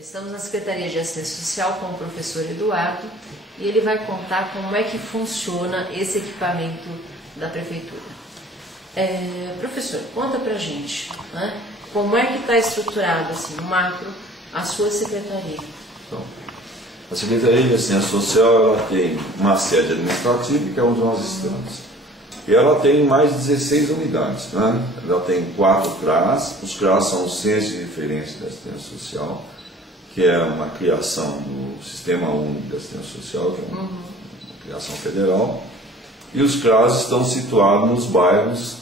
Estamos na Secretaria de Assistência Social com o professor Eduardo e ele vai contar como é que funciona esse equipamento da Prefeitura. Professor, conta pra gente, né, como é que está estruturado, assim, no macro, a sua secretaria. Então, a Secretaria de Assistência Social ela tem uma sede administrativa, que é onde nós estamos. E ela tem mais de 16 unidades, né? Ela tem 4 CRAS. Os CRAS são os Centros de Referência da Assistência Social, que é uma criação do Sistema Único de Assistência Social, que é uma criação federal. E os CRAS estão situados nos bairros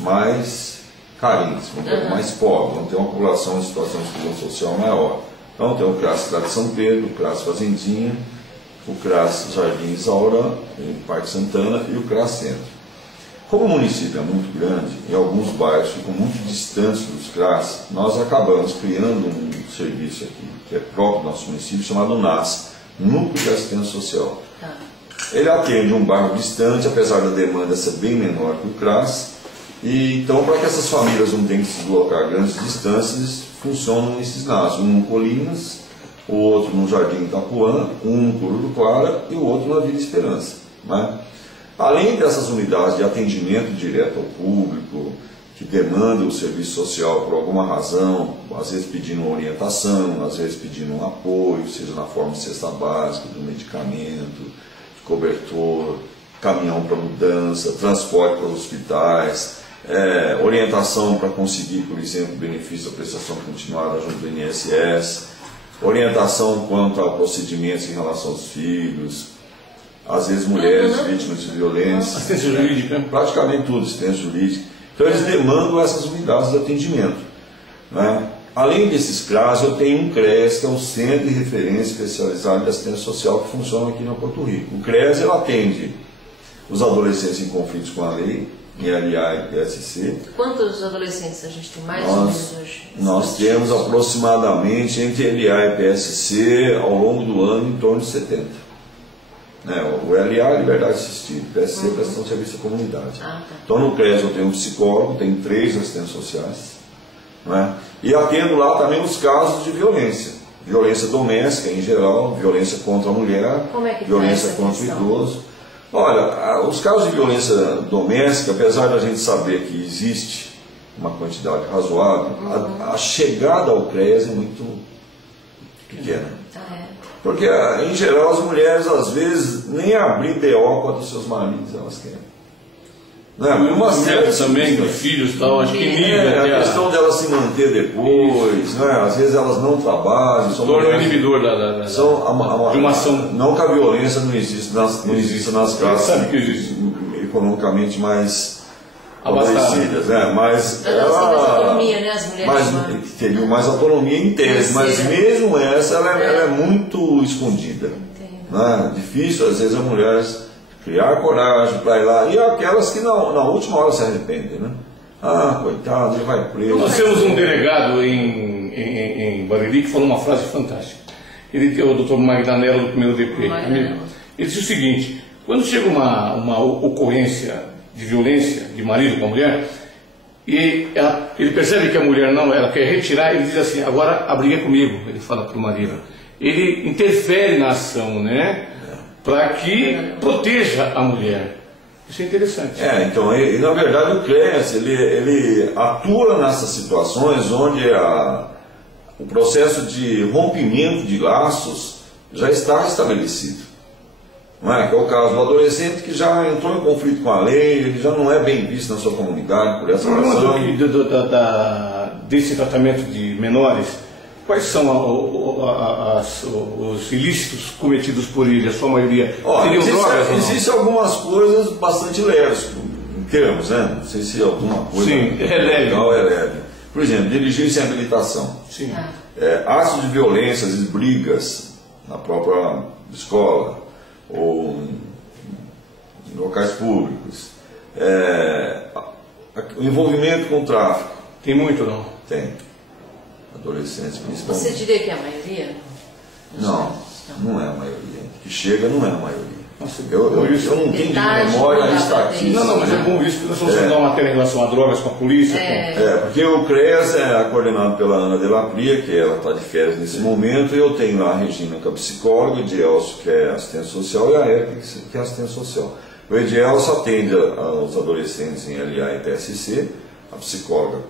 mais carentes, mais pobres, onde tem uma população em situação de exclusão social maior. Então tem o CRAS Cidade de São Pedro, o CRAS Fazendinha, o CRAS Jardim Isaura, em Parque Santana, e o CRAS Centro. Como o município é muito grande e alguns bairros ficam muito distantes dos CRAS, nós acabamos criando um serviço aqui, que é próprio do nosso município, chamado NAS, Núcleo de Assistência Social. Ele atende um bairro distante, apesar da demanda ser bem menor que o CRAS, e então, para que essas famílias não tenham que se deslocar grandes distâncias, funcionam esses NAS, um em Colinas, o outro no Jardim Itapuã, um no Cururuquara e o outro na Vila Esperança, né? Além dessas unidades de atendimento direto ao público, que demandam o serviço social por alguma razão, às vezes pedindo uma orientação, às vezes pedindo um apoio, seja na forma de cesta básica, do medicamento, de cobertor, caminhão para mudança, transporte para os hospitais, orientação para conseguir, por exemplo, benefício da prestação continuada junto do INSS, orientação quanto a procedimentos em relação aos filhos, às vezes mulheres vítimas de violência, assistência jurídica, praticamente tudo, assistência jurídica. Então eles demandam essas unidades de atendimento, né? Além desses CRAS, eu tenho um CRES, que é um Centro de Referência Especializado de Assistência Social, que funciona aqui na Porto Rico. O CRES ele atende os adolescentes em conflitos com a lei, em LA e PSC. Quantos adolescentes a gente tem mais ou menos hoje? Nós temos aproximadamente, entre LA e PSC, ao longo do ano, em torno de 70. O LA é Liberdade Assistida, o PSC é Prestação de Serviço à Comunidade. Então no CRES eu tenho um psicólogo, tenho 3 assistentes sociais, né? E atendo lá também os casos de violência. Violência doméstica em geral, violência contra a mulher, violência contra o idoso. Olha, os casos de violência doméstica, apesar da gente saber que existe uma quantidade razoável, a chegada ao CRES é muito pequena. Porque, em geral, as mulheres, às vezes, nem abrir BO contra os seus maridos, elas querem. Uma série também dos filhos e tal, acho que a questão dela se manter depois, né? Às vezes elas não trabalham. Torna o inibidor de uma ação. Não que a violência não existe nas classes sabe que existe. Economicamente mais favorecidas, né? Mas autonomia, né? As mulheres teriam mais autonomia em tese, mas mesmo essa ela é muito escondida, né? Difícil às vezes as mulheres criar coragem para ir lá, e aquelas que na última hora se arrependem, né? Coitado, ele vai preso. Nós temos um delegado em Bariri que falou uma frase fantástica. Ele, o Dr. Magdanello do primeiro DP, amigo, ele disse o seguinte: quando chega uma ocorrência de violência de marido com a mulher, e ele percebe que a mulher ela quer retirar, ele diz assim: agora a briga é comigo, ele fala para o marido. Ele interfere na ação, né? Para que proteja a mulher. Isso é interessante. Então, na verdade o CRES, ele atua nessas situações onde o processo de rompimento de laços já está estabelecido. Que é o caso do adolescente que já entrou em conflito com a lei, ele já não é bem visto na sua comunidade por essa razão. Desse tratamento de menores, quais são os ilícitos cometidos por ele, a sua maioria? Existem algumas coisas bastante leves, em termos, né? Não sei se alguma coisa legal é leve. Por exemplo, dirigir sem habilitação. Sim. Atos de violência, às vezes brigas na própria escola ou em locais públicos. O envolvimento com o tráfico. Tem muito, não? Tem. Adolescentes, principalmente. Você diria que é a maioria? Não é a maioria. Que chega não é a maioria. Nossa, eu não tenho de memória estatística. Não, mas é bom isso, porque nós vamos dar uma matéria em relação a drogas com a polícia. Porque o CREAS é coordenado pela Ana de la Pria, que ela está de férias nesse momento, e eu tenho lá a Regina, que é psicóloga, o Edielso, que é assistente social, e a Érica, que é assistente social. O Edielso atende aos adolescentes em LA e TSC, a psicóloga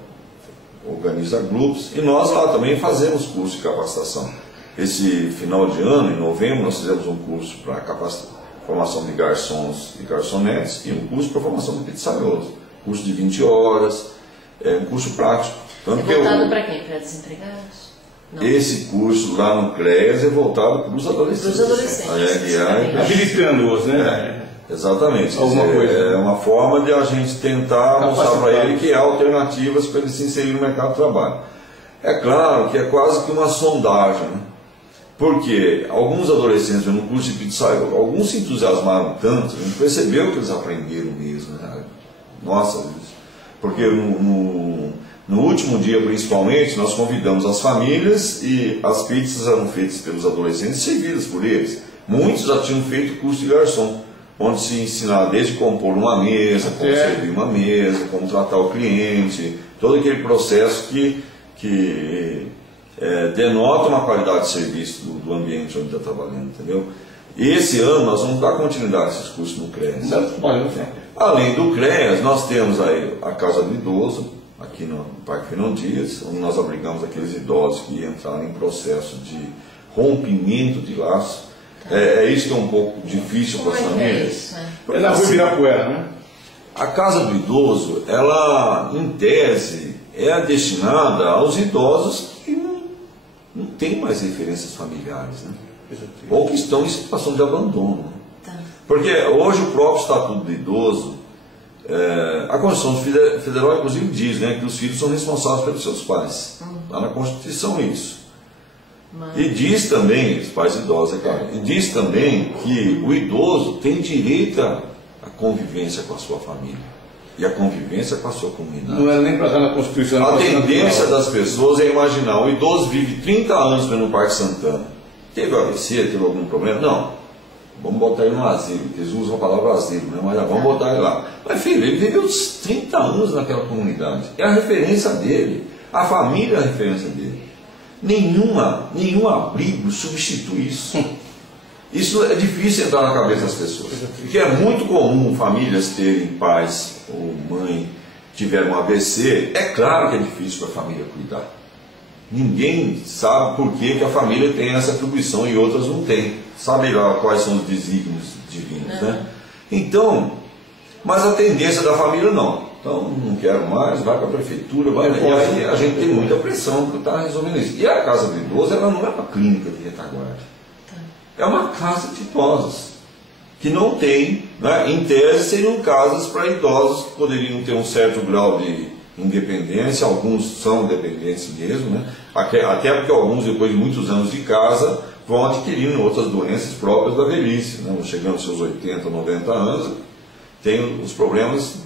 organiza grupos, e nós lá também fazemos curso de capacitação. Esse final de ano, em novembro, nós fizemos um curso para formação de garçons e garçonetes e um curso para formação de pizzaiolo. Curso de 20 horas, um curso prático. Tanto voltado para quem? Para desempregados? Não. Esse curso lá no CREAS é voltado para os adolescentes. Para os adolescentes. Habilitando-os, né? Exatamente. Alguma coisa. É uma forma de a gente tentar mostrar para ele que há alternativas para ele se inserir no mercado de trabalho. É claro que é quase que uma sondagem, né? Porque alguns adolescentes no curso de pizzaiolo, alguns se entusiasmaram tanto, a gente percebeu que eles aprenderam mesmo, né? Nossa, porque no último dia principalmente nós convidamos as famílias e as pizzas eram feitas pelos adolescentes servidas por eles. Muitos já tinham feito curso de garçom, onde se ensinava desde compor uma mesa, como servir uma mesa, como tratar o cliente, todo aquele processo que denota uma qualidade de serviço do ambiente onde está trabalhando, entendeu? E esse ano nós vamos dar continuidade a esses cursos no CREAS. Além do CREAS, nós temos aí a Casa do Idoso, aqui no Parque Fernão Dias, onde nós abrigamos aqueles idosos que entraram em processo de rompimento de laço. É isso que é um pouco difícil para as famílias. É na Rua Ibirapuera, né? A Casa do Idoso, ela, em tese, é destinada aos idosos que não têm mais referências familiares, né? Ou que estão em situação de abandono. Porque hoje o próprio Estatuto do Idoso, a Constituição Federal, inclusive, diz, né, que os filhos são responsáveis pelos seus pais. Está na Constituição isso. E diz também, os pais idosos, é claro, e diz também que o idoso tem direito à convivência com a sua família e a convivência com a sua comunidade. Não é nem para estar na Constituição. A tendência das pessoas é imaginar, o idoso vive 30 anos no Parque Santana. Teve AVC, teve algum problema? Não. Vamos botar ele no asilo, eles usam a palavra asilo, né? Mas vamos botar ele lá. Mas filho, ele viveu uns 30 anos naquela comunidade. É a referência dele. A família é a referência dele. Nenhum abrigo substitui isso. Isso é difícil entrar na cabeça das pessoas. Porque é muito comum famílias terem pais ou mãe que tiveram um AVC. É claro que é difícil para a família cuidar. Ninguém sabe por que a família tem essa atribuição e outras não têm. Sabe lá quais são os desígnios divinos, né? Então, mas a tendência da família não. Então, não quero mais, vai para a prefeitura, vai. E aí a gente tem muita pressão para estar resolvendo isso. E a Casa do Idoso, ela não é uma clínica de retaguarda. É uma casa de idosos, que não tem, né, em tese, seriam casas para idosos que poderiam ter um certo grau de independência, alguns são dependentes mesmo, né? Até porque alguns, depois de muitos anos de casa, vão adquirindo outras doenças próprias da velhice, né? Chegando aos seus 80, 90 anos, tem os problemas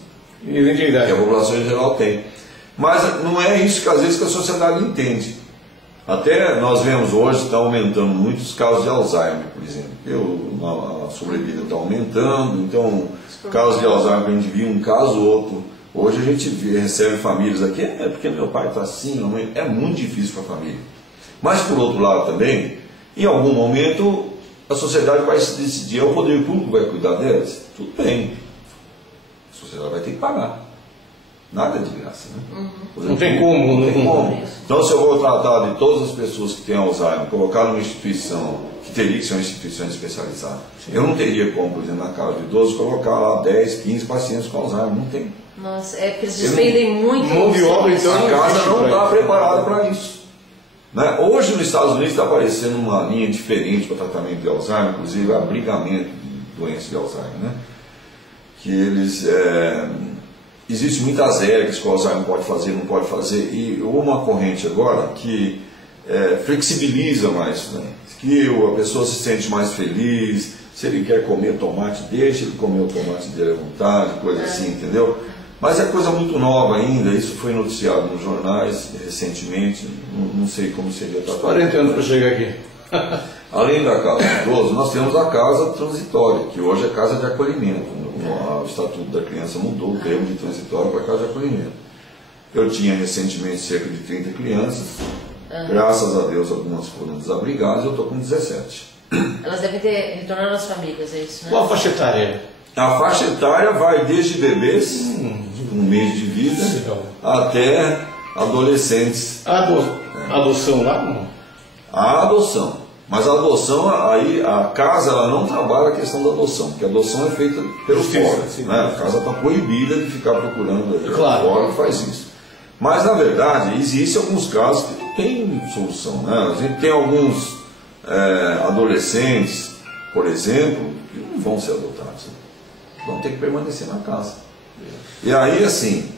que a população em geral tem. Mas não é isso que às vezes que a sociedade entende. Até nós vemos hoje, está aumentando muito os casos de Alzheimer, por exemplo. A sobrevida está aumentando, então casos de Alzheimer, a gente viu um caso ou outro. Hoje a gente recebe famílias aqui, porque meu pai está assim, é muito difícil para a família. Mas por outro lado também, em algum momento a sociedade vai se decidir, o poder público vai cuidar delas, tudo bem. A sociedade vai ter que pagar. Nada é de graça, né? Não tem como. Então, se eu vou tratar de todas as pessoas que têm Alzheimer, colocar numa instituição que teria que ser uma instituição especializada, eu não teria como, por exemplo, na casa de idosos, colocar lá 10, 15 pacientes com Alzheimer. Não tem. Nossa, é porque eles despendem muito. Mão de obra, então, a casa não está preparada para isso. Né? Hoje, nos Estados Unidos, está aparecendo uma linha diferente para tratamento de Alzheimer, inclusive abrigamento de doenças de Alzheimer, né? Que eles... Existem muitas regras que o Alzheimer pode fazer, não pode fazer, e uma corrente agora que flexibiliza mais, né? Que a pessoa se sente mais feliz, se ele quer comer tomate, deixa ele comer o tomate dele à vontade, coisa assim, entendeu? Mas é coisa muito nova ainda, isso foi noticiado nos jornais recentemente, não sei como seria tratado. 40 anos para chegar aqui. Além da casa do idoso, nós temos a casa transitória, que hoje é casa de acolhimento. O Estatuto da Criança mudou o termo de transitório para casa de acolhimento. Eu tinha recentemente cerca de 30 crianças, graças a Deus algumas foram desabrigadas, eu estou com 17. Elas devem ter retornado às famílias, é isso, né? Qual a faixa etária? A faixa etária vai desde bebês, um mês de vida, até adolescentes. A adoção lá não? A adoção. Mas a adoção, aí a casa ela não trabalha a questão da adoção, porque a adoção é feita pelo fora. Né? A casa está proibida de ficar procurando fora que faz isso. Mas na verdade, existem alguns casos que não tem solução. Né? A gente tem alguns adolescentes, por exemplo, que não vão ser adotados. Vão ter que permanecer na casa. E aí, assim,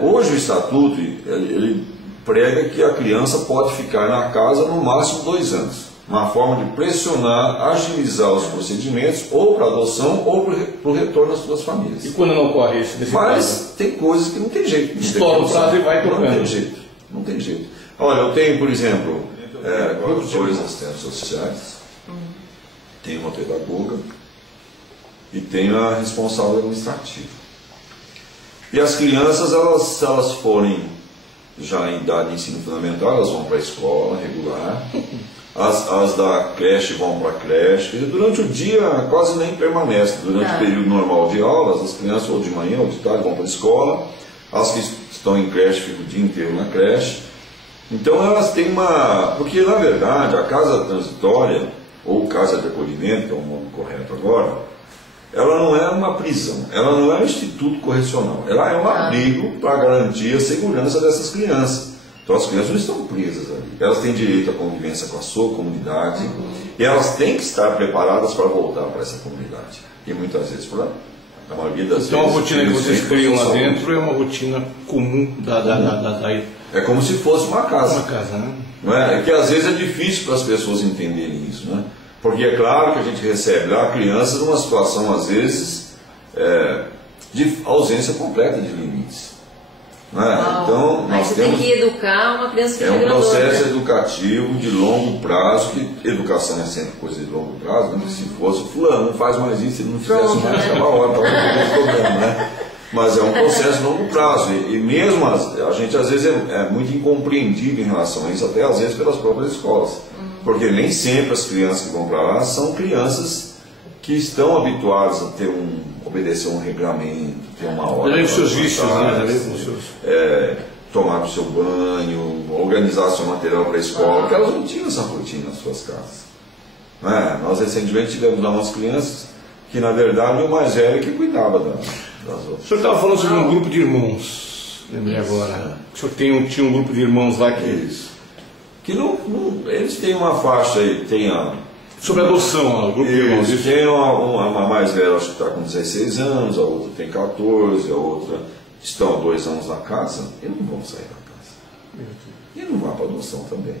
hoje o Estatuto, ele prega que a criança pode ficar na casa no máximo 2 anos. Uma forma de pressionar, agilizar os procedimentos, ou para adoção, ou para o retorno às suas famílias. E quando não ocorre isso? Mas tem coisas que não tem jeito. Estoura o prazo e vai tocando. Não tem jeito. Não tem jeito. Olha, eu tenho, por exemplo, produtores assistentes sociais, tenho uma pedagoga e tenho a responsável administrativa. E as crianças, se elas forem já em idade de ensino fundamental, elas vão para a escola regular, as da creche vão para a creche, e durante o dia quase nem permanece. Durante o período normal de aulas, as crianças ou de manhã ou de tarde vão para a escola, as que estão em creche ficam o dia inteiro na creche. Então elas têm porque na verdade a casa transitória, ou casa de acolhimento, que é o nome correto agora, ela não é uma prisão, ela não é um instituto correcional, ela é um abrigo para garantir a segurança dessas crianças. Então as crianças não estão presas ali, elas têm direito à convivência com a sua comunidade, e elas têm que estar preparadas para voltar para essa comunidade. E muitas vezes, a maioria das vezes... Então a rotina que vocês criam lá dentro é uma rotina comum da... É como se fosse uma casa. Uma casa, né? Não é? É que às vezes é difícil para as pessoas entenderem isso, né? Porque é claro que a gente recebe lá crianças numa situação, às vezes, de ausência completa de limites. Né? Então, nós você temos, tem que educar uma criança que é um processo educativo de longo prazo, que educação é sempre coisa de longo prazo, né? Se fosse fulano, não faz mais isso, ele não fizesse mais, estava a hora, estava resolvendo o problema, né? Mas é um processo de longo prazo, e mesmo a gente às vezes é muito incompreendido em relação a isso, até às vezes pelas próprias escolas. Porque nem sempre as crianças que vão para lá são crianças que estão habituadas a obedecer um regulamento, ter uma hora. Além dos seus vícios, né? Tomar o seu banho, organizar seu material para a escola, porque elas não tinham essa rotina nas suas casas. Né? Nós recentemente tivemos lá umas crianças que, na verdade, o mais velho que cuidava das outras. O senhor estava falando sobre um grupo de irmãos, lembrei agora. O senhor tinha um grupo de irmãos lá que... Isso. Que eles têm uma faixa aí, sobre adoção, o grupo de irmãos. Eles têm uma mais velha, acho que está com 16 anos, a outra tem 14, a outra estão há 2 anos na casa, e não vão sair da casa. E não vão para adoção também.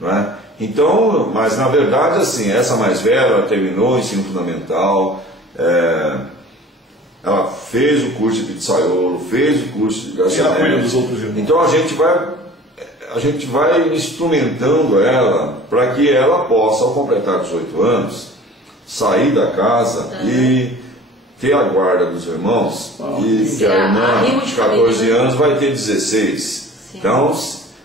Não é? Então, mas na verdade, assim, essa mais velha, ela terminou o ensino fundamental, ela fez o curso de pizzaiolo, fez o curso de garçonete. Então a gente vai instrumentando ela para que ela possa, ao completar 18 anos, sair da casa e ter a guarda dos irmãos, e a irmã de 14 anos vai ter 16. Sim. Então,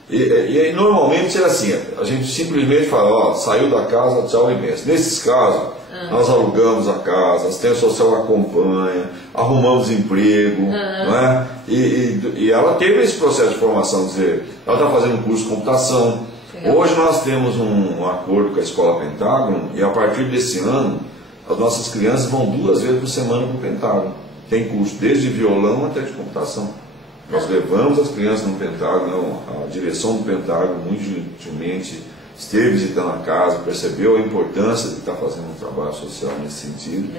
e aí normalmente é assim, a gente simplesmente fala, saiu da casa, tchau e benção. Nesses casos, nós alugamos a casa, a assistência social acompanha, arrumamos emprego, não é? E ela teve esse processo de formação, quer dizer, ela está fazendo um curso de computação. Hoje nós temos um acordo com a Escola Pentágono, e a partir desse ano, as nossas crianças vão 2 vezes por semana para o Pentágono. Tem curso desde violão até de computação. Nós levamos as crianças no Pentágono, a direção do Pentágono muito gentilmente esteve visitando a casa, percebeu a importância de estar fazendo um trabalho social nesse sentido.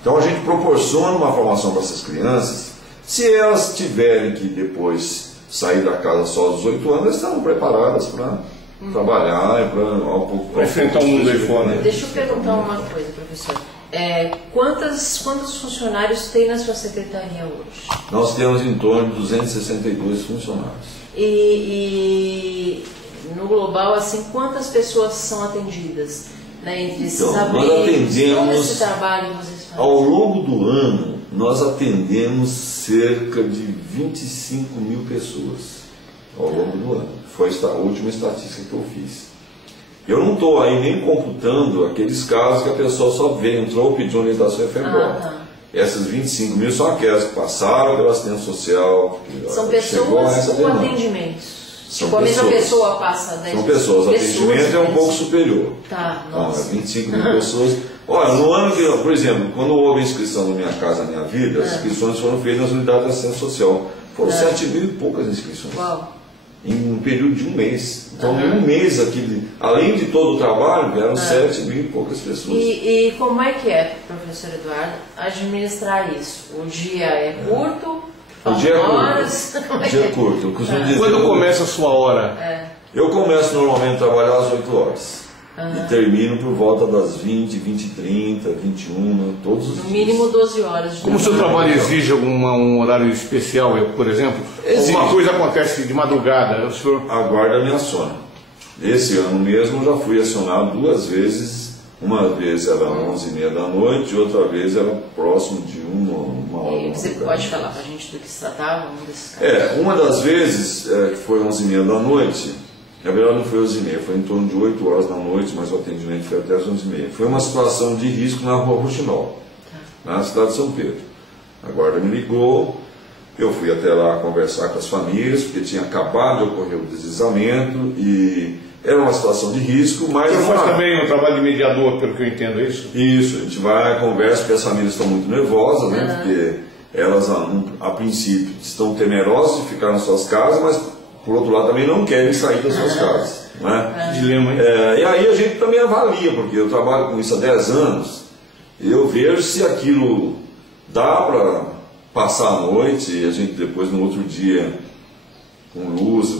Então a gente proporciona uma formação para essas crianças. Se elas tiverem que depois sair da casa só aos 18 anos, elas estão preparadas para trabalhar e para enfrentar o mundo aí fora. Deixa eu perguntar uma coisa, professor. Quantos funcionários tem na sua secretaria hoje? Nós temos em torno de 262 funcionários. E no global, assim, quantas pessoas são atendidas, né, entre esses então, abrigos, nós atendemos, todo esse trabalho que vocês fazem? Ao longo do ano, nós atendemos cerca de 25 mil pessoas ao longo do ano. Foi a última estatística que eu fiz. Eu não estou aí nem computando aqueles casos que a pessoa só veio, entrou, pediu orientação e foi embora. Essas 25 mil são aquelas que passaram pela assistência social. São pessoas ou atendimentos? São tipo, pessoas. A mesma pessoa passa 10 São pessoas. O atendimento é um pouco superior. Tá, Então, nossa. 25 mil pessoas. Olha, no ano que, por exemplo, quando houve a inscrição do Minha Casa Minha Vida, as inscrições foram feitas nas unidades de assistência social. Foram 7 mil e poucas inscrições. Uau. Em um período de um mês. Então, em um mês aqui, além de todo o trabalho, vieram 7 mil e poucas pessoas. E como é que é, professor Eduardo, administrar isso? O dia é curto? O dia é horas? curto. O dia é curto. Eu costumo dizer, Quando começa a sua hora? Eu começo normalmente a trabalhar às 8 horas. E termino por volta das 20, 20 e 30, 21, todos os dias. No mínimo 12 horas. Como o seu trabalho exige um horário especial, por exemplo? Exige. Alguma coisa acontece de madrugada, o senhor... A guarda me aciona. Esse ano mesmo eu já fui acionado 2 vezes. Uma vez era 11h30 da noite, e outra vez era próximo de uma hora. E você pode falar para a gente do que se tratava? Um desses uma das vezes que foi 11h30 da noite, na verdade não foi 11h30, foi em torno de 8 horas da noite, mas o atendimento foi até as 11h30. Foi uma situação de risco na rua Rouxinol, na cidade de São Pedro. A guarda me ligou, eu fui até lá conversar com as famílias, porque tinha acabado de ocorrer o deslizamento e era uma situação de risco, mas... O senhor faz também um trabalho de mediador, pelo que eu entendo, é isso? Isso, a gente vai, conversa, porque as famílias estão muito nervosas, né? Porque elas, a princípio, estão temerosas de ficar nas suas casas, mas, por outro lado, também não querem sair das suas casas. Né? Dilema, hein? E aí a gente também avalia, porque eu trabalho com isso há 10 anos, eu vejo se aquilo dá para passar a noite e a gente depois, no outro dia, com luz,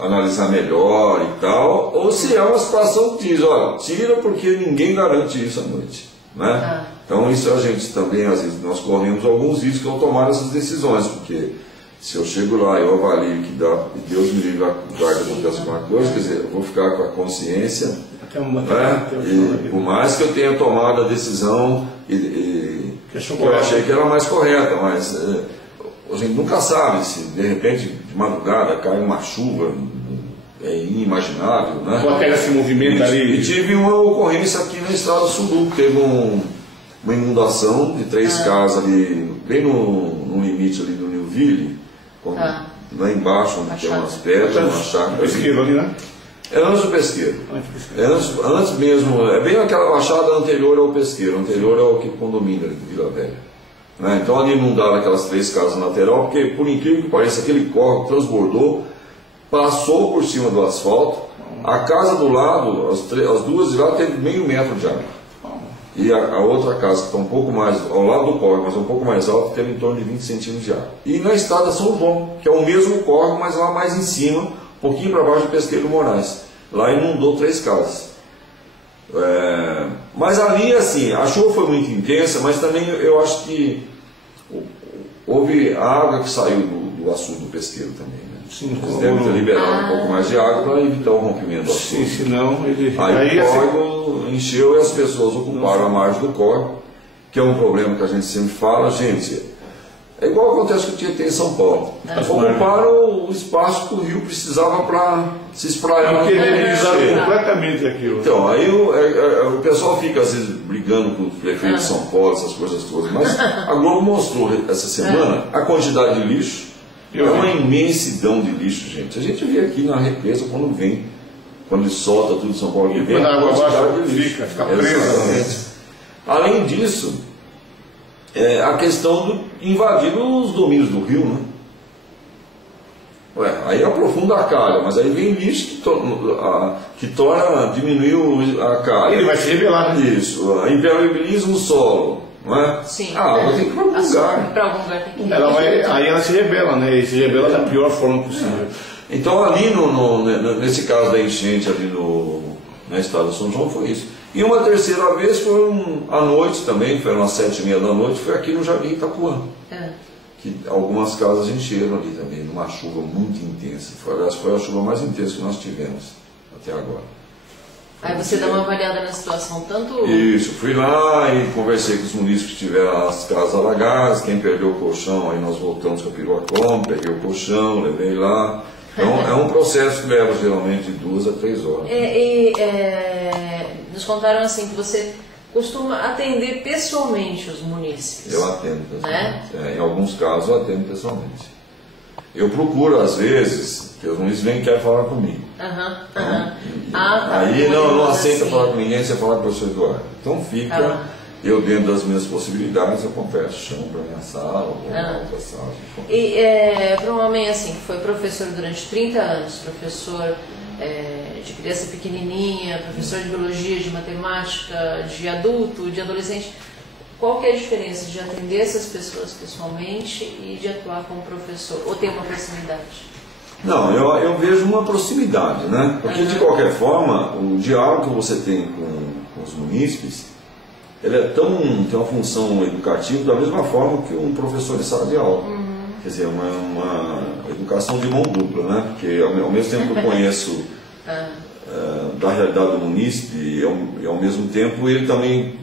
analisar melhor e tal, ou se é uma situação que diz, olha, tira porque ninguém garante isso à noite, né? Então isso a gente também, às vezes, nós corremos alguns riscos ao tomar essas decisões, porque se eu chego lá e eu avalio que dá, e Deus me livre, guarda aconteça alguma coisa, quer dizer, eu vou ficar com a consciência, né? E por mais que eu tenha tomado a decisão que eu achei que era mais correta, mas a gente nunca sabe se de repente de madrugada cai uma chuva, é inimaginável, né? Ou a terra se movimenta ali. E tive uma ocorrência aqui na Estrada Sul, teve uma inundação de 3 casas ali, bem no limite ali do Nilville, lá embaixo, onde tem umas pedras, uma chácara. Pesqueiro ali, né? É antes do pesqueiro. Antes mesmo, é bem aquela baixada anterior ao pesqueiro, anterior ao que condomínio de Vila Velha. Né? Então ali inundaram aquelas 3 casas na lateral, porque por incrível que pareça, aquele córrego transbordou, passou por cima do asfalto, a casa do lado, as duas de lá teve meio metro de água. E a outra casa, que está um pouco mais, ao lado do córrego, mas um pouco mais alta, teve em torno de 20 centímetros de água. E na estrada São João, que é o mesmo córrego, mas lá mais em cima, um pouquinho para baixo do Pesqueiro Moraes. Lá inundou 3 casas. Mas ali, assim, a chuva foi muito intensa, mas também eu acho que houve a água que saiu do açude do pesqueiro também. Né? Sim, eles devem ter liberado um pouco mais de água para evitar o rompimento do açude. Sim, senão ele... Aí o córrego encheu e as pessoas ocuparam a margem do córrego, que é um problema que a gente sempre fala, gente. É igual acontece com o Tietê em São Paulo. Ocuparam o espaço que o rio precisava para se espraiar. Porque eles completamente aquilo. Então, aí o pessoal fica às vezes brigando com o prefeito de São Paulo, essas coisas todas. Mas a Globo mostrou essa semana a quantidade de lixo. É uma imensidão de lixo, gente. A gente vê aqui na represa quando ele solta tudo de São Paulo, que vem quando a água baixa fica presa. Além disso, a questão de invadir os domínios do rio, né? Aí aprofunda a calha, mas aí vem lixo que diminuiu a calha. Ele vai se rebelar, né? Isso, impermeabiliza o solo, não é? Sim. A água tem que ir para algum lugar. Para algum lugar tem que ir. Aí ela se rebela, né? E se rebela da pior forma possível. Então ali, nesse caso da enchente ali na estrada de São João, foi isso. E uma terceira vez foi à noite também, foi umas 7h30 da noite, foi aqui no Jardim Itapuã. Que algumas casas encheram ali também, numa chuva muito intensa. Foi a chuva mais intensa que nós tivemos. até agora. Aí você dá uma avaliada na situação, tanto... Isso, fui lá e conversei com os munícipes que tiveram as casas alagadas, quem perdeu o colchão, aí nós voltamos com a Piruacom, peguei o colchão, levei lá. Então é um processo que leva geralmente 2 a 3 horas. Nos contaram assim que você costuma atender pessoalmente os munícipes. Eu atendo pessoalmente. Né? Em alguns casos eu atendo pessoalmente. Eu procuro, às vezes, que os munícipes vêm e querem falar comigo. Aí não aceita falar com ninguém, você fala com o professor Eduardo. Então fica, eu dentro das minhas possibilidades, eu confesso, chamo para minha sala, ou para outra sala. E para um homem assim, que foi professor durante 30 anos, professor de criança pequenininha, professor de biologia, de matemática, de adulto, de adolescente, qual que é a diferença de atender essas pessoas pessoalmente e de atuar como professor? Ou tem uma proximidade? Não, eu vejo uma proximidade, né? Porque de qualquer forma, o diálogo que você tem com os munícipes, ele tem uma função educativa da mesma forma que um professor de sala de aula. Quer dizer, uma educação de mão dupla, né? Porque ao mesmo tempo que eu conheço da realidade do munícipe, e ao mesmo tempo ele também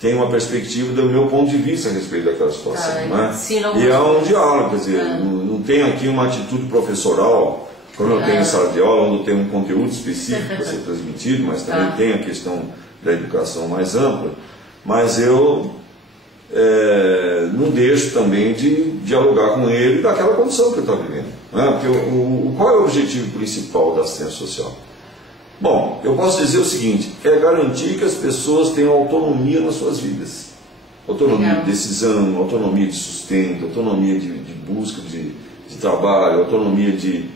tem uma perspectiva do meu ponto de vista a respeito daquela situação, né? E é um diálogo, quer dizer, não tem aqui uma atitude professoral, como eu tenho em sala de aula, onde tem um conteúdo específico para ser transmitido, mas também tem a questão da educação mais ampla, mas eu não deixo também de dialogar com ele daquela condição que ele está vivendo, né? Porque qual é o objetivo principal da assistência social? Bom, eu posso dizer o seguinte, é garantir que as pessoas tenham autonomia nas suas vidas. Autonomia de decisão, autonomia de sustento, autonomia de busca de trabalho, autonomia de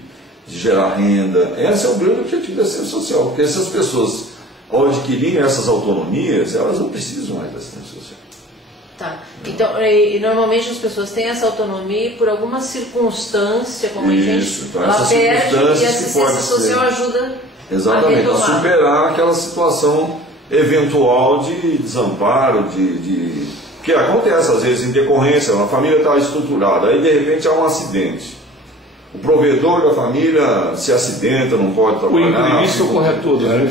gerar renda. Esse é o grande objetivo da assistência social, porque essas pessoas, ao adquirirem essas autonomias, elas não precisam mais da assistência social. Tá. Então, e normalmente as pessoas têm essa autonomia por alguma circunstância, como Isso, a gente, então, ela perde e a assistência social ajuda exatamente, a superar aquela situação eventual de desamparo, que acontece às vezes em decorrência, uma família está estruturada, aí de repente há um acidente. O provedor da família se acidenta, não pode trabalhar. O imprevisto ocorre tudo, né?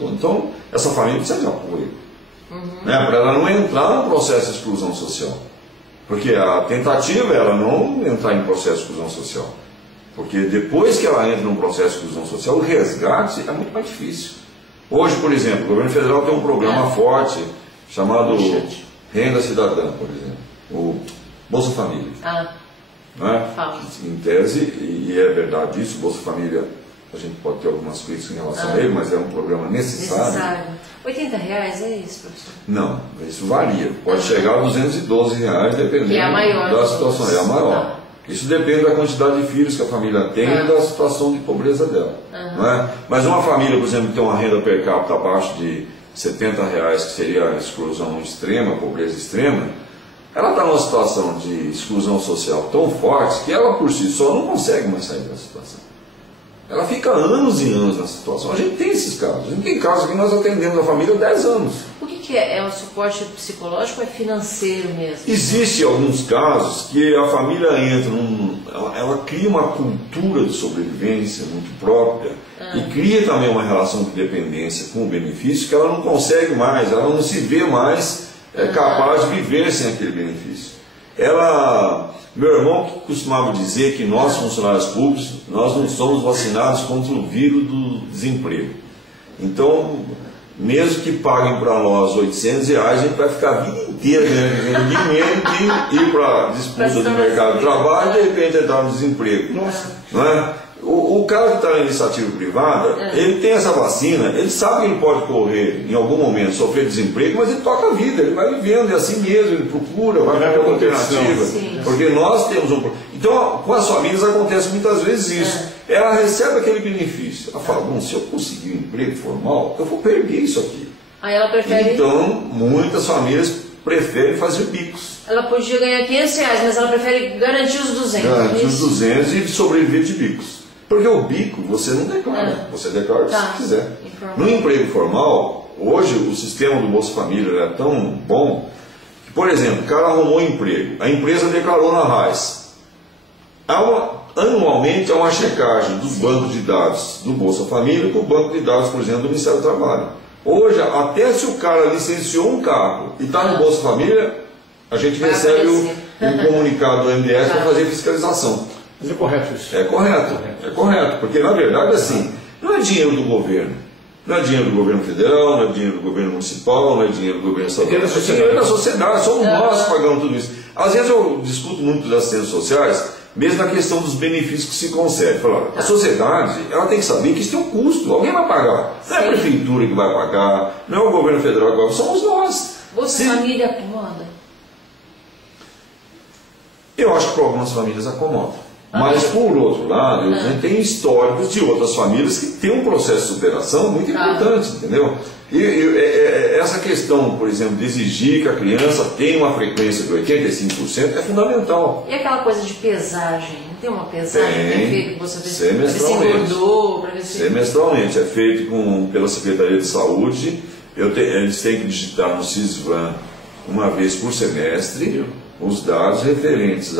Então, essa família precisa de apoio. Né, para ela não entrar no processo de exclusão social. Porque a tentativa é ela não entrar em processo de exclusão social. Porque depois que ela entra num processo de exclusão social, o resgate é muito mais difícil. Hoje, por exemplo, o governo federal tem um programa forte chamado Renda Cidadã, por exemplo, o Bolsa Família. Né? Em tese, e é verdade isso, Bolsa Família, a gente pode ter algumas críticas em relação a ele, mas é um programa necessário. R$80 é isso, professor? Não, isso varia. Pode chegar a R$212, dependendo da situação. É a maior. Isso depende da quantidade de filhos que a família tem e da situação de pobreza dela. Não é? Mas uma família, por exemplo, que tem uma renda per capita abaixo de R$70, que seria a exclusão extrema, a pobreza extrema, ela está numa situação de exclusão social tão forte que ela por si só não consegue mais sair dessa situação. Ela fica anos e anos nessa situação. A gente tem esses casos. A gente tem casos que nós atendemos a família há 10 anos. O que é? É o suporte psicológico ou é financeiro mesmo? Existem alguns casos que a família entra ela cria uma cultura de sobrevivência muito própria e cria também uma relação de dependência com o benefício que ela não consegue mais, ela não se vê mais capaz de viver sem aquele benefício. Meu irmão costumava dizer que nós, funcionários públicos, nós não somos vacinados contra o vírus do desemprego. Então, mesmo que paguem para nós R$800, a gente vai ficar a vida inteira ganhando dinheiro de ir para a disputa do mercado de trabalho e de repente entrar no desemprego. Não é? O cara que está na iniciativa privada, ele tem essa vacina, ele sabe que ele pode correr em algum momento, sofrer desemprego, mas ele toca a vida, ele vai vivendo, é assim mesmo, ele procura, vai ver uma alternativa. Porque nós temos um... Então, com as famílias acontece muitas vezes isso. Ela recebe aquele benefício. Ela fala, bom, se eu conseguir um emprego formal, eu vou perder isso aqui. Aí ela prefere... Então, muitas famílias preferem fazer bicos. Ela podia ganhar R$500, mas ela prefere garantir os 200. Garantir os 200 e sobreviver de bicos. Porque o bico você não declara, você declara o que você quiser. No emprego formal, hoje o sistema do Bolsa Família é tão bom que, por exemplo, o cara arrumou um emprego, a empresa declarou na RAIS. anualmente há uma checagem dos bancos de dados do Bolsa Família com o banco de dados, por exemplo, do Ministério do Trabalho. Hoje, até se o cara licenciou um carro e está no Bolsa Família, a gente recebe um comunicado do MDS para fazer fiscalização. Mas é correto isso? É correto, porque na verdade assim, não é dinheiro do governo. Não é dinheiro do governo federal, não é dinheiro do governo municipal, não é dinheiro do governo estadual. É dinheiro da sociedade, somos nós que pagamos tudo isso. Às vezes eu discuto muito das assistências sociais, mesmo na questão dos benefícios que se concede. A sociedade ela tem que saber que isso tem um custo, alguém vai pagar. Não é a prefeitura que vai pagar, não é o governo federal que vai pagar, somos nós. Bolsa Família acomoda? Eu acho que para algumas famílias acomoda. Mas, por outro lado, a gente tem históricos de outras famílias que têm um processo de superação muito importante, entendeu? E essa questão, por exemplo, de exigir que a criança tenha uma frequência de 85% é fundamental. E aquela coisa de pesagem? Não tem uma pesagem que é feita para você ver se engordou? Para ver se... Semestralmente. É feito pela Secretaria de Saúde. Eles têm que digitar no SISVAN uma vez por semestre os dados referentes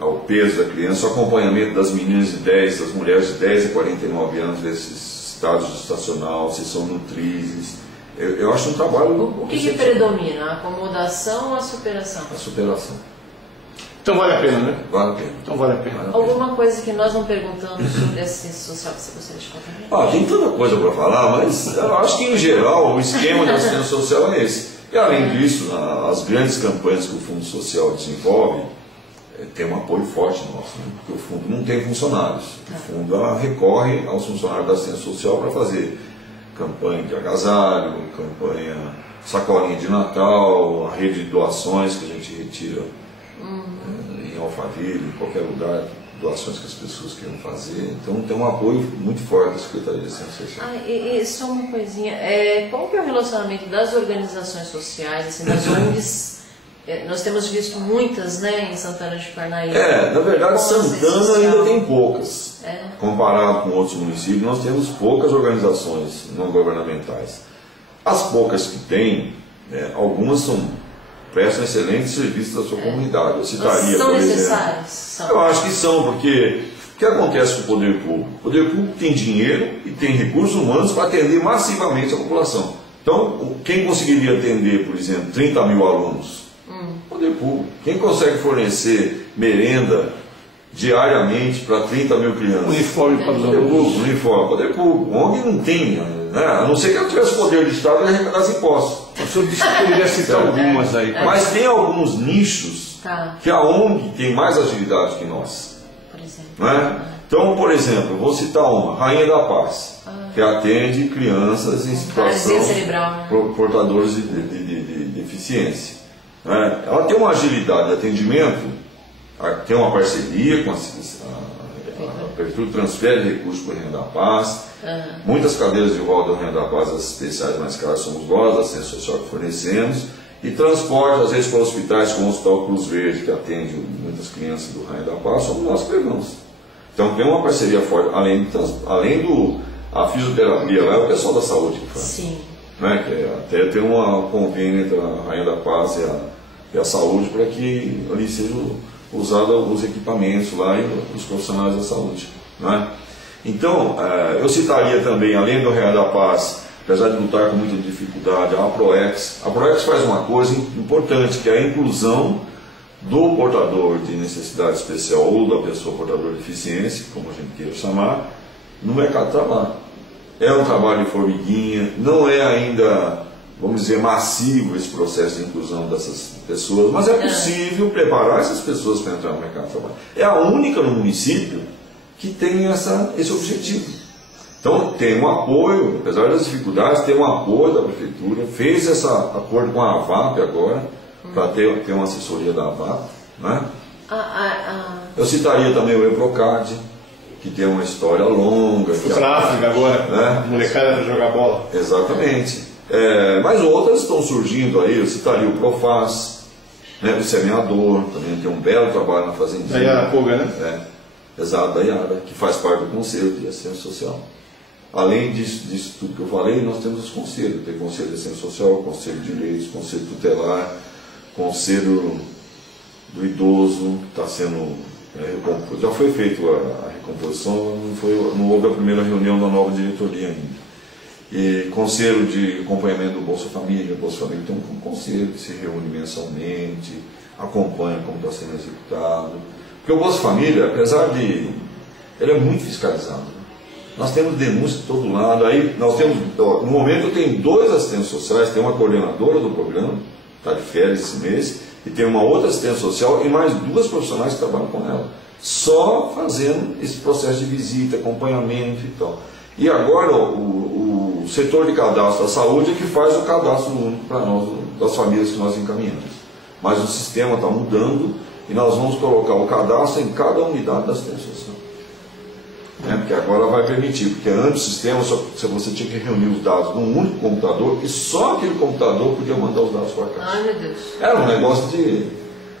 ao peso da criança, o acompanhamento das meninas de 10, das mulheres de 10 a 49 anos, desses estados gestacional, se são nutrizes. Eu acho um trabalho... O que predomina? A acomodação ou a superação? A superação. Então vale a pena, né? Vale a pena. Então vale a pena. Alguma coisa que nós não perguntamos sobre assistência social que você gostaria de contar? Tem tanta coisa para falar, mas eu acho que em geral o esquema da assistência social é esse. E além disso, as grandes campanhas que o Fundo Social desenvolve tem um apoio forte nosso, né? Porque o fundo não tem funcionários. O fundo recorre aos funcionários da assistência social para fazer campanha de agasalho, campanha sacolinha de Natal, a rede de doações que a gente retira em Alphaville, em qualquer lugar, doações que as pessoas queiram fazer. Então tem um apoio muito forte da Secretaria de Assistência Social. E só uma coisinha, como que é o relacionamento das organizações sociais, assim, das ONGs? Nós temos visto muitas, né, em Santana de Parnaíba. Na verdade, Santana ainda tem poucas. Comparado com outros municípios, nós temos poucas organizações não governamentais. As poucas que tem, algumas prestam excelentes serviços da sua comunidade. Eu citaria, são por necessárias? Eu acho que são, porque o que acontece com o poder público? O poder público tem dinheiro e tem recursos humanos para atender massivamente a população. Então, quem conseguiria atender, por exemplo, 30 mil alunos? Poder público. Quem consegue fornecer merenda diariamente para 30 mil crianças? Uniforme para os alunos. Uniforme, poder público. ONG não tem, né? A não ser que ela tivesse poder de Estado e arrecadasse impostos. O senhor disse que poderia citar algumas aí. Mas tem alguns nichos que a ONG tem mais agilidade que nós. Por exemplo. Né? Então, por exemplo, eu vou citar uma, Rainha da Paz, que atende crianças em situação portadores de deficiência. Ela tem uma agilidade de atendimento, tem uma parceria com a Prefeitura, transfere recursos para o Rainha da Paz. Muitas cadeiras de roda do Rainha da Paz, as especiais mais caras, somos nós, a assistência social que fornecemos. E transporte, às vezes, para hospitais como o Hospital Cruz Verde, que atende muitas crianças do Rainha da Paz, somos nós que levamos. Então tem uma parceria forte, além a fisioterapia lá, é o pessoal da saúde que faz. Sim. Né? Que até tem uma convênio entre a Rainha da Paz e a saúde para que ali sejam usados os equipamentos lá e os profissionais da saúde. Né? Então, eu citaria também, além do Rainha da Paz, apesar de lutar com muita dificuldade, a ProEx. A ProEx faz uma coisa importante, que é a inclusão do portador de necessidade especial ou da pessoa portadora de deficiência, como a gente queira chamar, no mercado de trabalho. É um trabalho de formiguinha, não é ainda, vamos dizer, massivo esse processo de inclusão dessas pessoas, mas é possível preparar essas pessoas para entrar no mercado de trabalho. É a única no município que tem esse objetivo. Então tem um apoio, apesar das dificuldades, tem um apoio da Prefeitura, fez esse acordo com a AVAP agora, para ter uma assessoria da AVAP. Né? Eu citaria também o Eprocad, que tem uma história longa. Foi para a África agora, né? Molecada para jogar bola. Exatamente. Mas outras estão surgindo aí, eu citaria o Profaz, né? O Semeador, também tem um belo trabalho na Fazendinha. Da Yara Koga, né? Exato, da Yara, que faz parte do Conselho de Assistência Social. Além disso tudo que eu falei, nós temos os conselhos. Tem Conselho de Assistência Social, Conselho de Direitos, Conselho Tutelar, Conselho do Idoso, que está sendo Já foi feita a recomposição, não houve a primeira reunião da nova diretoria ainda. E conselho de acompanhamento do Bolsa Família. O Bolsa Família tem um conselho que se reúne mensalmente, acompanha como está sendo executado. Porque o Bolsa Família, apesar de... ele é muito fiscalizado. Nós temos denúncias de todo lado. Aí nós temos, no momento tem 2 assistentes sociais, tem uma coordenadora do programa, está de férias esse mês, e tem uma outra assistente social e mais 2 profissionais que trabalham com ela. Só fazendo esse processo de visita, acompanhamento e tal. E agora o setor de cadastro da saúde é que faz o cadastro único para nós, das famílias que nós encaminhamos. Mas o sistema está mudando e nós vamos colocar o cadastro em cada unidade da assistência social. Porque agora vai permitir, porque antes o sistema você tinha que reunir os dados num único computador e só aquele computador podia mandar os dados para casa. Ai, meu Deus. Era um negócio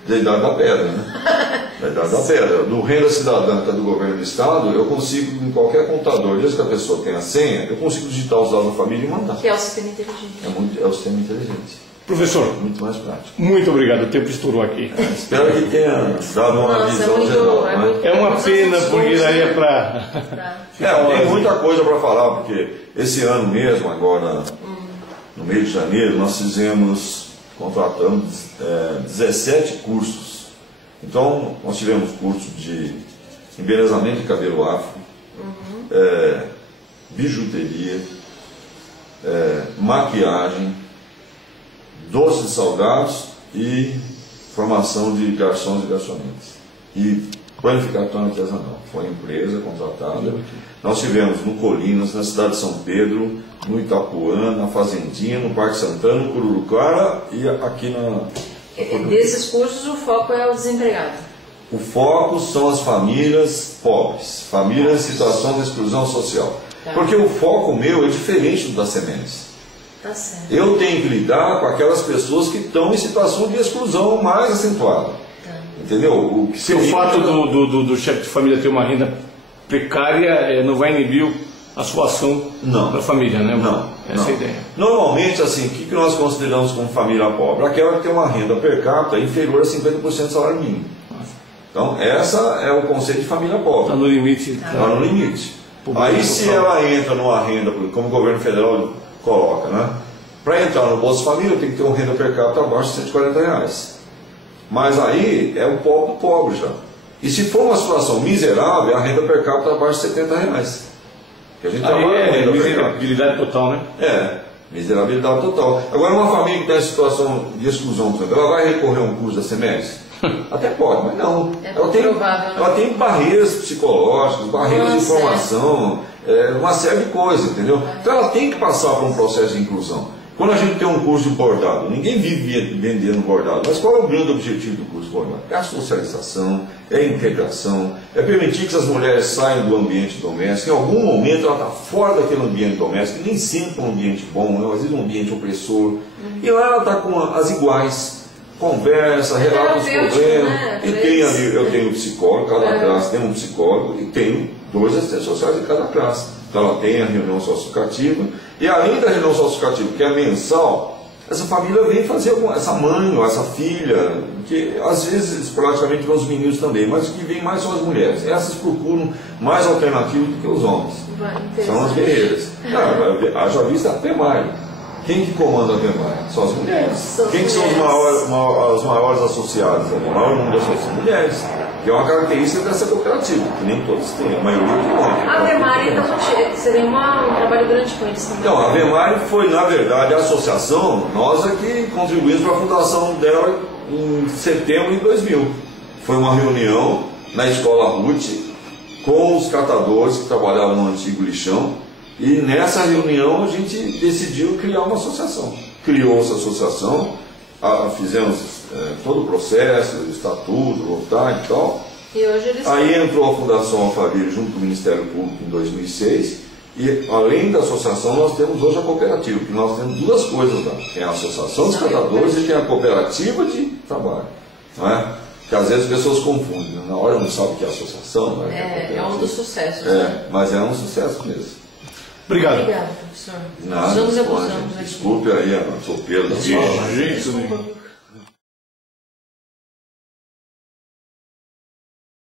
da idade da pedra, né? Da idade da pedra. No Renda Cidadã, que é do governo do estado, eu consigo, em qualquer computador, desde que a pessoa tenha a senha, eu consigo digitar os dados da família e mandar. Que é o sistema inteligente. É o sistema inteligente. Professor, muito mais prático. Muito obrigado, o tempo estourou aqui. Espero que tenha dado uma visão geral. É uma pena, porque daí é para... tem muita coisa para falar, porque esse ano mesmo, agora, no mês de janeiro, nós contratamos 17 cursos. Então, nós tivemos curso de embelezamento de cabelo afro, bijuteria, maquiagem, doces e salgados e formação de garçons e garçonetes. E panificatório artesanal. Foi a empresa contratada. Nós tivemos no Colinas, na cidade de São Pedro, no Itapuã, na Fazendinha, no Parque Santana, no Cururucara e aqui na... Desses cursos o foco é o desempregado. O foco são as famílias pobres, famílias em situação de exclusão social. Tá. Porque o foco meu é diferente do da Sementes. Tá certo. Eu tenho que lidar com aquelas pessoas que estão em situação de exclusão mais acentuada. Tá. Entendeu? O fato do chefe de família ter uma renda precária não vai inibir a sua ação da família, né? Essa é a ideia. Normalmente, assim, o que nós consideramos como família pobre? Aquela que tem uma renda per capita inferior a 50% do salário mínimo. Então, essa é o conceito de família pobre. Está no limite. Está no limite. Aí, se ela entra numa renda, como o governo federal coloca, né? Para entrar no Bolsa Família tem que ter uma renda per capita abaixo de R$140. Mas aí é o pobre já. E se for uma situação miserável, a renda per capita abaixo de R$70. Que a gente trabalha com miserabilidade total, né? Miserabilidade total. Agora, uma família que está em situação de exclusão, por exemplo, ela vai recorrer a um curso da Sementes? Até pode, mas não. Ela tem barreiras psicológicas, barreiras de formação, uma série de coisas, entendeu? Então ela tem que passar por um processo de inclusão. Quando a gente tem um curso de bordado, ninguém vive vendendo bordado, mas qual é o grande objetivo do curso de bordado? É a socialização, é a integração, é permitir que as mulheres saiam do ambiente doméstico. Em algum momento ela está fora daquele ambiente doméstico, que nem sempre é um ambiente bom, né? Às vezes é um ambiente opressor, e lá ela está com as iguais. Conversa, relata os problemas, né? E tem ali, eu tenho um psicólogo, cada classe tem um psicólogo e tenho 2 assistentes sociais em cada classe. Então ela tem a reunião socioeducativa e além da reunião socioeducativa, que é mensal, essa família vem fazer essa mãe ou essa filha, que às vezes praticamente vão os meninos também, mas o que vem mais são as mulheres. Essas procuram mais alternativas do que os homens. São as guerreiras. Haja vista a PEMAI. Quem que comanda a PEMAI? São as mulheres. Quem que são os maiores associados? O maior número de associados? Mulheres. Que é uma característica dessa cooperativa, que nem todos têm, a maioria tem. A PEMAI, então, seria um trabalho grande com eles também. Então, a PEMAI foi, na verdade, a associação, nós é que contribuímos para a fundação dela em setembro de 2000. Foi uma reunião na Escola Ruth com os catadores que trabalhavam no antigo lixão. E nessa reunião a gente decidiu criar uma associação. Criou-se a associação, fizemos todo o processo, estatuto, vontade e tal. E hoje eles... Aí entrou a Fundação Alphaville junto com o Ministério Público em 2006. E além da associação nós temos hoje a cooperativa, porque nós temos 2 coisas lá. Tem a Associação dos Catadores e tem a Cooperativa de Trabalho. Não é? Que às vezes as pessoas confundem. Na hora não sabe o que é associação. É um dos sucessos. Né? Mas é um sucesso mesmo. Obrigado. Obrigada, professor. Nada, desculpe aí a sopeira da sala.